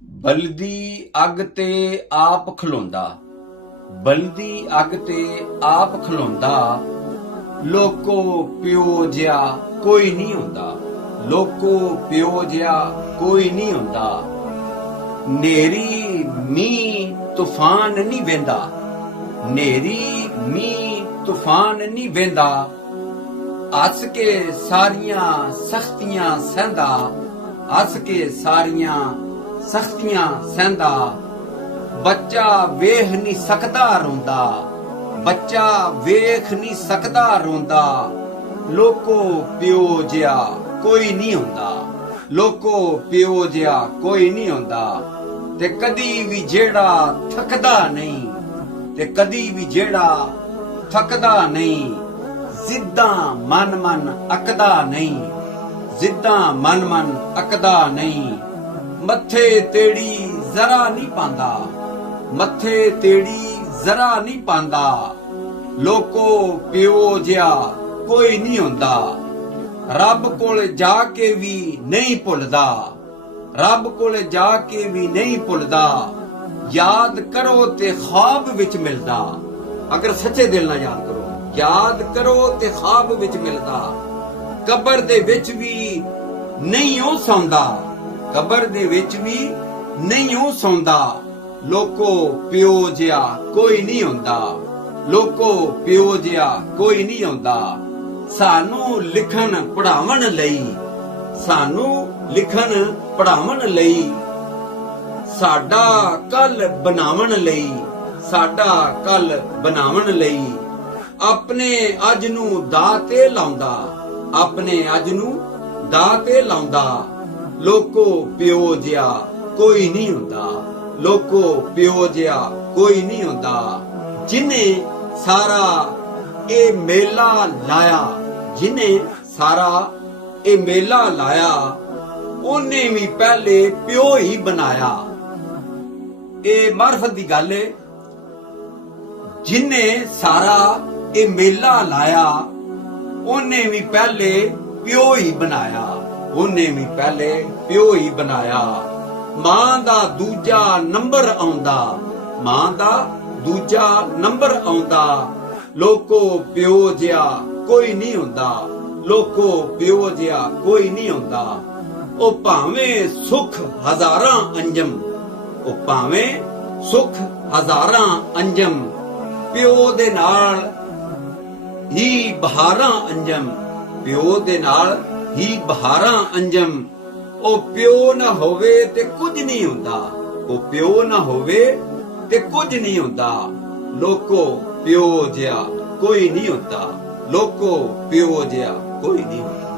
ਬਲਦੀ ਅੱਗ ਤੇ ਆਪ ਖਲੋਂਦਾ, ਬਲਦੀ ਅੱਗ ਤੇ ਆਪ ਖਲੋਂਦਾ, ਲੋਕੋ ਪਿਓ ਜਿਹਾ ਕੋਈ ਨਹੀਂ ਹੁੰਦਾ, ਲੋਕੋ ਪਿਓ ਜਿਹਾ ਕੋਈ ਨਹੀਂ ਹੁੰਦਾ। ਨੇਰੀ ਮੀਂਹ ਤੂਫਾਨ ਨਹੀਂ ਵਹਿੰਦਾ, ਨੇਰੀ ਮੀਂਹ ਤੂਫਾਨ ਨਹੀਂ ਵਹਿੰਦਾ, ਹੱਸ ਕੇ ਸਾਰੀਆਂ ਸਖਤੀਆਂ ਸਹਿੰਦਾ, ਹੱਸ ਕੇ ਸਾਰੀਆਂ ਸਖਤੀਆਂ ਸਹਿੰਦਾ। ਬੱਚਾ ਵੇਖ ਨਹੀਂ ਸਕਦਾ ਰੋਂਦਾ, ਬੱਚਾ ਵੇਖ ਨਹੀਂ ਸਕਦਾ ਰੋਂਦਾ, ਲੋਕੋ ਪਿਓ ਜਿਹਾ ਕੋਈ ਨਹੀਂ ਹੁੰਦਾ, ਲੋਕੋ ਪਿਓ ਜਿਹਾ ਕੋਈ ਨਹੀਂ ਹੁੰਦਾ। ਤੇ ਕਦੀ ਵੀ ਜਿਹੜਾ ਥੱਕਦਾ ਨਹੀਂ, ਤੇ ਕਦੀ ਵੀ ਜਿਹੜਾ ਥੱਕਦਾ ਨਹੀਂ, ਜ਼ਿੱਦਾਂ ਮਨ ਮਨ ਅੱਕਦਾ ਨਹੀਂ, ਜ਼ਿੱਦਾਂ ਮਨ ਮਨ ਅੱਕਦਾ ਨਹੀਂ। ਮੱਥੇ ਤੇੜੀ ਜ਼ਰਾ ਨਹੀਂ ਪਾਂਦਾ, ਮੱਥੇ ਤੇੜੀ ਜ਼ਰਾ ਨਹੀਂ ਪਾਂਦਾ, ਲੋਕੋ ਪਿਓ ਜਿਹਾ ਕੋਈ ਨਹੀਂ ਹੁੰਦਾ। ਰੱਬ ਕੋਲ ਜਾ ਕੇ ਵੀ ਨਹੀਂ ਭੁੱਲਦਾ, ਰੱਬ ਕੋਲ ਜਾ ਕੇ ਵੀ ਨਹੀਂ ਭੁੱਲਦਾ, ਯਾਦ ਕਰੋ ਤੇ ख्वाब ਵਿੱਚ ਮਿਲਦਾ। ਅਗਰ ਸੱਚੇ ਦਿਲ ਨਾਲ ਯਾਦ ਕਰੋ, ਯਾਦ ਕਰੋ ਤੇ ख्वाब ਵਿੱਚ ਮਿਲਦਾ। ਕਬਰ ਦੇ ਵਿੱਚ ਵੀ ਨਹੀਂ ਉਹ ਸੌਂਦਾ, ਕਬਰ ਦੇ ਵਿੱਚ ਵੀ ਨਹੀਂ ਉਹ ਸੌਂਦਾ, ਲੋਕੋ ਪਿਓ ਜਿਹਾ ਕੋਈ ਨਹੀਂ ਹੁੰਦਾ, ਲੋਕੋ ਪਿਓ ਜਿਹਾ ਕੋਈ ਨਹੀਂ ਹੁੰਦਾ। ਸਾਨੂੰ ਲਿਖਣ ਪੜ੍ਹਾਉਣ ਲਈ, ਸਾਨੂੰ ਲਿਖਣ ਪੜ੍ਹਾਉਣ ਲਈ, ਸਾਡਾ ਕੱਲ ਬਣਾਉਣ ਲਈ, ਸਾਡਾ ਕੱਲ ਬਣਾਉਣ ਲਈ, ਆਪਣੇ ਅੱਜ ਨੂੰ ਦਾਅ ਤੇ ਲਾਉਂਦਾ, ਆਪਣੇ ਅੱਜ ਨੂੰ ਦਾਅ ਤੇ ਲਾਉਂਦਾ, ਲੋਕੋ ਪਿਓ ਜਿਹਾ ਕੋਈ ਨਹੀਂ ਹੁੰਦਾ, ਲੋਕੋ ਪਿਓ ਜਿਹਾ ਕੋਈ ਨਹੀਂ ਹੁੰਦਾ। ਜਿਨੇ ਸਾਰਾ ਇਹ ਮੇਲਾ ਲਾਇਆ, ਜਿਨੇ ਸਾਰਾ ਇਹ ਮੇਲਾ ਲਾਇਆ, ਉਹਨੇ ਵੀ ਪਹਿਲੇ ਪਿਓ ਹੀ ਬਣਾਇਆ। ਇਹ ਮਾਰਫਤ ਦੀ ਗੱਲ ਏ। ਜਿਨੇ ਸਾਰਾ ਇਹ ਮੇਲਾ ਲਾਇਆ, ਉਹਨੇ ਵੀ ਪਹਿਲੇ ਪਿਓ ਹੀ ਬਣਾਇਆ, ਉਹਨੇ ਵੀ ਪਹਿਲੇ ਪਿਓ ਹੀ ਬਣਾਇਆ। ਮਾਂ ਦਾ ਦੂਜਾ ਨੰਬਰ ਆਉਂਦਾ, ਮਾਂ ਦਾ ਦੂਜਾ ਨੰਬਰ ਆਉਂਦਾ, ਲੋਕੋ ਪਿਓ ਜਿਹਾ ਕੋਈ ਨਹੀਂ ਹੁੰਦਾ, ਲੋਕੋ ਪਿਓ ਜਿਹਾ ਕੋਈ ਨਹੀਂ ਹੁੰਦਾ। ਉਹ ਭਾਵੇਂ ਸੁਖ ਹਜ਼ਾਰਾਂ ਅੰਜਮ, ਉਹ ਭਾਵੇਂ ਸੁਖ ਹਜ਼ਾਰਾਂ ਅੰਜਮ, ਪਿਓ ਦੇ ਨਾਲ ਹੀ ਬਹਾਰਾਂ ਅੰਜਮ, ਪਿਓ ਦੇ ਨਾਲ ਹੀ ਬਹਾਰਾਂ ਅੰਜਮ। ਉਹ ਪਿਓ ਨਾ ਹੋਵੇ ਤੇ ਕੁਝ ਨਹੀਂ ਹੁੰਦਾ, ਉਹ ਪਿਓ ਨਾ ਹੋਵੇ ਤੇ ਕੁਝ ਨਹੀਂ ਹੁੰਦਾ, ਲੋਕੋ ਪਿਓ ਜਿਹਾ ਕੋਈ ਨਹੀਂ ਹੁੰਦਾ, ਲੋਕੋ ਪਿਓ ਜਿਹਾ ਕੋਈ ਨਹੀਂ ਹੁੰਦਾ।